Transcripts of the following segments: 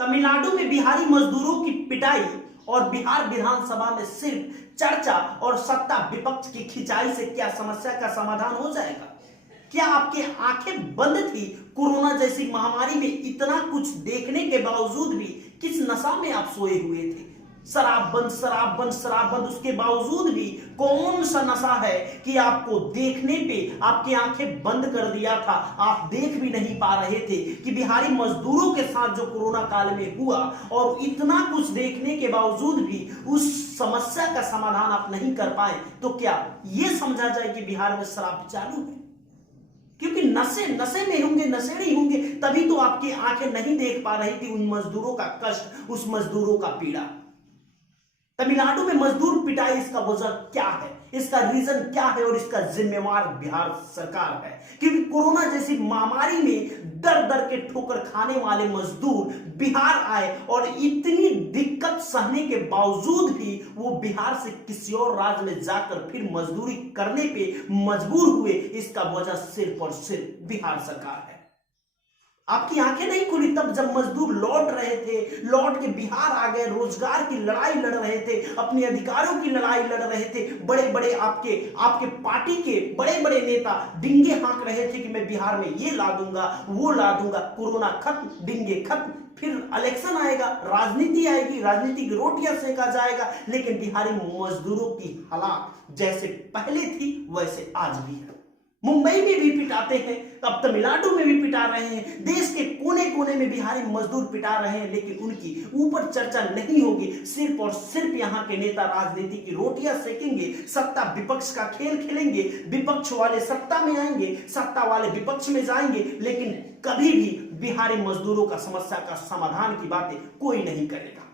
तमिलनाडु में बिहारी मजदूरों की पिटाई और बिहार विधानसभा में सिर्फ चर्चा और सत्ता विपक्ष की खिंचाई से क्या समस्या का समाधान हो जाएगा? क्या आपकी आंखें बंद थी? कोरोना जैसी महामारी में इतना कुछ देखने के बावजूद भी किस नशा में आप सोए हुए थे? शराब बंद, शराब बंद, शराब बंद, उसके बावजूद भी कौन सा नशा है कि आपको देखने पे आपकी आंखें बंद कर दिया था? आप देख भी नहीं पा रहे थे कि बिहारी मजदूरों के साथ जो कोरोना काल में हुआ, और इतना कुछ देखने के बावजूद भी उस समस्या का समाधान आप नहीं कर पाए, तो क्या यह समझा जाए कि बिहार में शराब चालू है? क्योंकि नशे नशे में होंगे, नशेड़ी होंगे, तभी तो आपकी आंखें नहीं देख पा रही थी उन मजदूरों का कष्ट, उस मजदूरों का पीड़ा। तमिलनाडु में मजदूर पिटाई, इसका वजह क्या है, इसका रीजन क्या है, और इसका जिम्मेवार बिहार सरकार है। क्योंकि कोरोना जैसी महामारी में दर दर के ठोकर खाने वाले मजदूर बिहार आए और इतनी दिक्कत सहने के बावजूद भी वो बिहार से किसी और राज्य में जाकर फिर मजदूरी करने पे मजबूर हुए। इसका वजह सिर्फ और सिर्फ बिहार सरकार है। आपकी आंखें नहीं खुली तब जब मजदूर लौट रहे थे, लौट के बिहार आ गए, रोजगार की लड़ाई लड़ रहे थे, अपने अधिकारों की लड़ाई लड़ रहे थे। बड़े बड़े आपके पार्टी के बड़े बड़े नेता डिंगे हाँक रहे थे कि मैं बिहार में ये ला दूंगा, वो ला दूंगा। कोरोना खत्म, डिंगे खत्म, फिर इलेक्शन आएगा, राजनीति आएगी, राजनीति की रोटियां सेका जाएगा। लेकिन बिहारी मजदूरों की हालात जैसे पहले थी वैसे आज भी है। मुंबई में भी पिटाते हैं, अब तमिलनाडु में भी पिटा रहे हैं, देश के कोने कोने में बिहारी मजदूर पिटा रहे हैं, लेकिन उनकी ऊपर चर्चा नहीं होगी। सिर्फ और सिर्फ यहाँ के नेता राजनीति की रोटियां सेकेंगे, सत्ता विपक्ष का खेल खेलेंगे, विपक्ष वाले सत्ता में आएंगे, सत्ता वाले विपक्ष में जाएंगे, लेकिन कभी भी बिहारी मजदूरों का समस्या का समाधान की बातें कोई नहीं करेगा।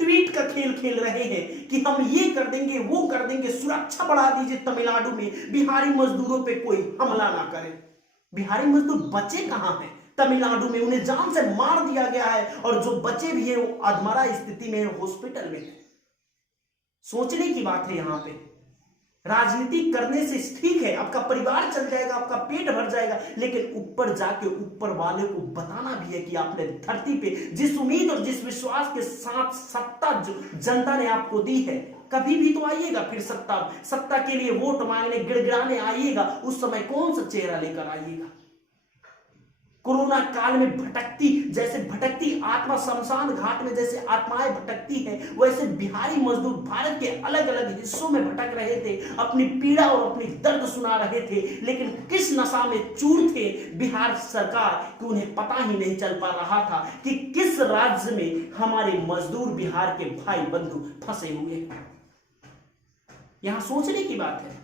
ट्वीट का खेल खेल रहे हैं कि हम ये कर देंगे, वो कर देंगे, सुरक्षा बढ़ा दीजिए तमिलनाडु में, बिहारी मजदूरों पे कोई हमला ना करे। बिहारी मजदूर बचे कहां हैं? तमिलनाडु में उन्हें जान से मार दिया गया है, और जो बचे भी हैं वो अधमरा स्थिति में हॉस्पिटल में है। सोचने की बात है यहां पे। राजनीति करने से ठीक है, आपका परिवार चल जाएगा, आपका पेट भर जाएगा, लेकिन ऊपर जाके ऊपर वाले को बताना भी है कि आपने धरती पे जिस उम्मीद और जिस विश्वास के साथ सत्ता जो जनता ने आपको दी है, कभी भी तो आइएगा फिर सत्ता के लिए वोट मांगने गिड़गिड़ाने आइएगा। उस समय कौन सा चेहरा लेकर आइएगा? कोरोना काल में भटकती आत्मा शमशान घाट में जैसे आत्माएं भटकती है, वैसे बिहारी मजदूर भारत के अलग अलग हिस्सों में भटक रहे थे, अपनी पीड़ा और अपनी दर्द सुना रहे थे। लेकिन किस नशा में चूर थे बिहार सरकार कि उन्हें पता ही नहीं चल पा रहा था कि किस राज्य में हमारे मजदूर बिहार के भाई बंधु फंसे हुए हैं। यहां सोचने की बात है।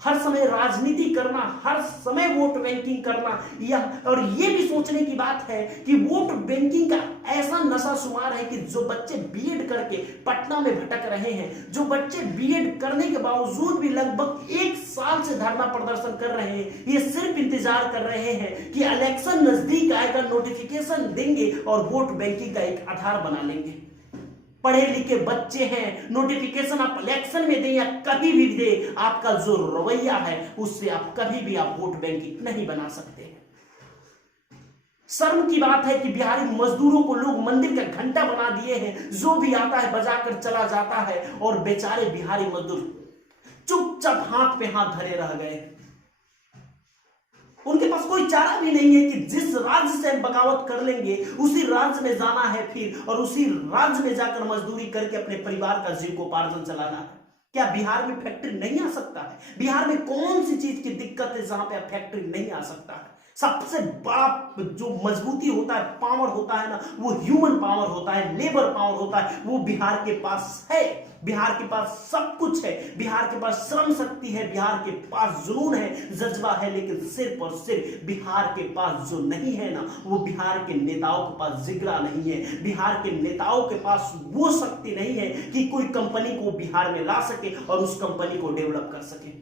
हर समय राजनीति करना, हर समय वोट बैंकिंग करना, और ये भी सोचने की बात है कि वोट बैंकिंग का ऐसा नशा शुमार है कि जो बच्चे बीएड करके पटना में भटक रहे हैं, जो बच्चे बीएड करने के बावजूद भी लगभग 1 साल से धरना प्रदर्शन कर रहे हैं, ये सिर्फ इंतजार कर रहे हैं कि इलेक्शन नजदीक आएगा, नोटिफिकेशन देंगे और वोट बैंकिंग का एक आधार बना लेंगे। पढ़े लिखे बच्चे हैं, नोटिफिकेशन आप इलेक्शन में दें या कभी भी दे, आपका जो रवैया है उससे आप कभी भी वोट बैंकिंग नहीं बना सकते। शर्म की बात है कि बिहारी मजदूरों को लोग मंदिर का घंटा बना दिए हैं, जो भी आता है बजाकर चला जाता है, और बेचारे बिहारी मजदूर चुपचाप हाथ पे हाथ धरे रह गए। उनके पास कोई चारा भी नहीं है कि जिस राज्य से बगावत कर लेंगे उसी राज्य में जाना है फिर, और उसी राज्य में जाकर मजदूरी करके अपने परिवार का जीविकोपार्जन चलाना है। क्या बिहार में फैक्ट्री नहीं आ सकता है? बिहार में कौन सी चीज की दिक्कत है जहां पे फैक्ट्री नहीं आ सकता है? सबसे बड़ा जो मजबूती होता है, पावर होता है ना, वो ह्यूमन पावर होता है, लेबर पावर होता है, वो बिहार के पास है। बिहार के पास सब कुछ है, बिहार के पास श्रम शक्ति है, बिहार के पास जुनून है, जज्बा है, लेकिन सिर्फ और सिर्फ बिहार के पास जो नहीं है ना, वो बिहार के नेताओं के पास जिगरा नहीं है। बिहार के नेताओं के पास वो शक्ति नहीं है कि कोई कंपनी को बिहार में ला सके और उस कंपनी को डेवलप कर सके।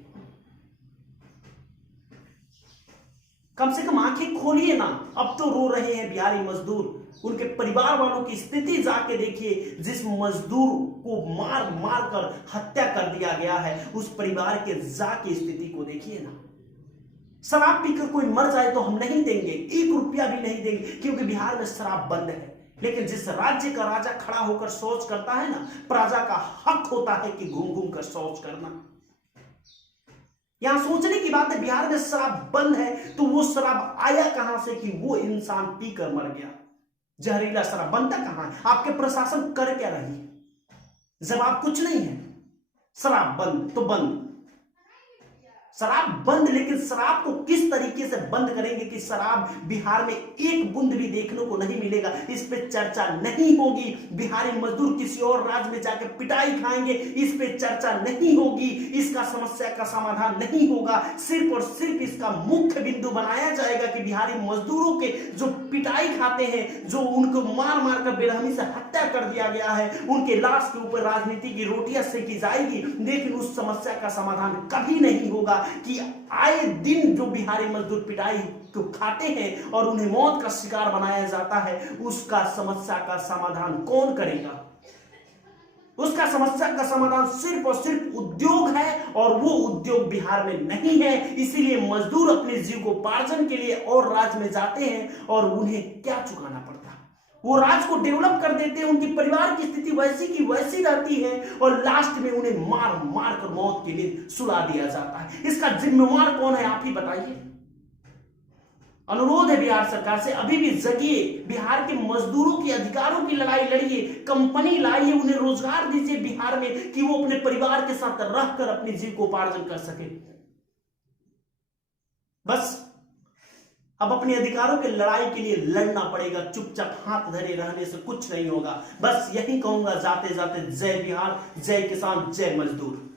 कम से कम आंखें खोलिए ना। अब तो रो रहे हैं बिहारी मजदूर, उनके परिवार वालों की स्थिति जाके देखिए। जिस मजदूर को मार मार कर हत्या कर दिया गया है, उस परिवार के जाके स्थिति को देखिए ना। शराब पीकर कोई मर जाए तो हम नहीं देंगे, 1 रुपया भी नहीं देंगे, क्योंकि बिहार में शराब बंद है। लेकिन जिस राज्य का राजा खड़ा होकर शौच करता है ना, प्रजा का हक होता है कि घूम घूम कर शौच करना। यहां सोचने की बात है, बिहार में शराब बंद है तो वो शराब आया कहां से कि वो इंसान पीकर मर गया। जहरीला शराब बनता कहां है? आपके प्रशासन कर क्या रही है? जवाब कुछ नहीं है। शराब बंद तो बंद, शराब बंद, लेकिन शराब को किस तरीके से बंद करेंगे कि शराब बिहार में एक बूंद भी देखने को नहीं मिलेगा, इस पे चर्चा नहीं होगी। बिहारी मजदूर किसी और राज्य में जाकर पिटाई खाएंगे, इस पे चर्चा नहीं होगी। इसका समस्या का समाधान नहीं होगा। सिर्फ और सिर्फ इसका मुख्य बिंदु बनाया जाएगा कि बिहारी मजदूरों के जो पिटाई खाते हैं, जो उनको मार मार कर बेरहमी से हत्या कर दिया गया है, उनके लाश के ऊपर राजनीति की रोटियां सेकी जाएगी, लेकिन उस समस्या का समाधान कभी नहीं होगा कि आए दिन जो बिहारी मजदूर पिटाई को खाते हैं और उन्हें मौत का शिकार बनाया जाता है, उसका समस्या का समाधान कौन करेगा? उसका समस्या का समाधान सिर्फ और सिर्फ उद्योग है, और वो उद्योग बिहार में नहीं है। इसीलिए मजदूर अपने जीविकोपार्जन के लिए और राज्य में जाते हैं और उन्हें क्या चुकाना पड़ता है? वो राज्य को डेवलप कर देते हैं, उनकी परिवार की स्थिति वैसी की वैसी रहती है, और लास्ट में उन्हें मार मार कर मौत के लिए सुला दिया जाता है। इसका जिम्मेवार कौन है, आप ही बताइए। अनुरोध है बिहार सरकार से, अभी भी जगिए, बिहार के मजदूरों के अधिकारों की लड़ाई लड़िए, कंपनी लाइए, उन्हें रोजगार दीजिए बिहार में कि वो अपने परिवार के साथ रहकर अपनी जीविकोपार्जन कर सके। बस अब अपने अधिकारों के लड़ाई के लिए लड़ना पड़ेगा। चुपचाप हाथ धरे रहने से कुछ नहीं होगा। बस यही कहूंगा जाते जाते, जय बिहार, जय किसान, जय मजदूर।